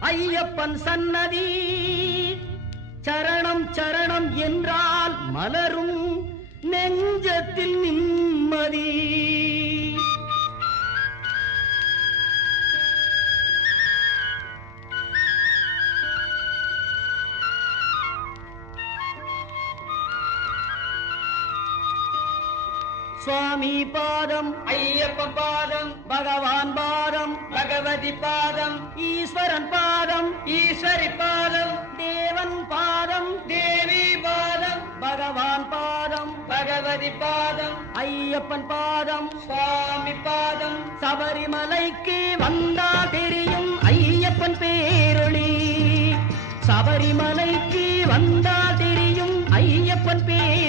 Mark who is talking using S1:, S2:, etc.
S1: ஐயப்பன் சன்னதி. சரணம் சரணம் என்றால் மலரும். நெஞ்சத்தில் நிம்மதி. சுவாமி பாதம்.
S2: ஐயப்ப பாதம்.
S1: பகவான் பாதம்.
S2: பகவதி பாதம்
S1: ஈஸ்வரன் பாதம்
S2: ஈஸ்வரி பாதம்
S1: தேவன் பாதம்
S2: தேவி பாதம்
S1: பகவான் பாதம்
S2: பகவதி பாதம்
S1: ஐயப்பன் பாதம்
S2: சுவாமி பாதம்.
S1: சபரிமலைக்கு வந்தா தெரியும் ஐயப்பன் பேரொளி. சபரிமலைக்கு வந்தா தெரியும் ஐயப்பன் பேர்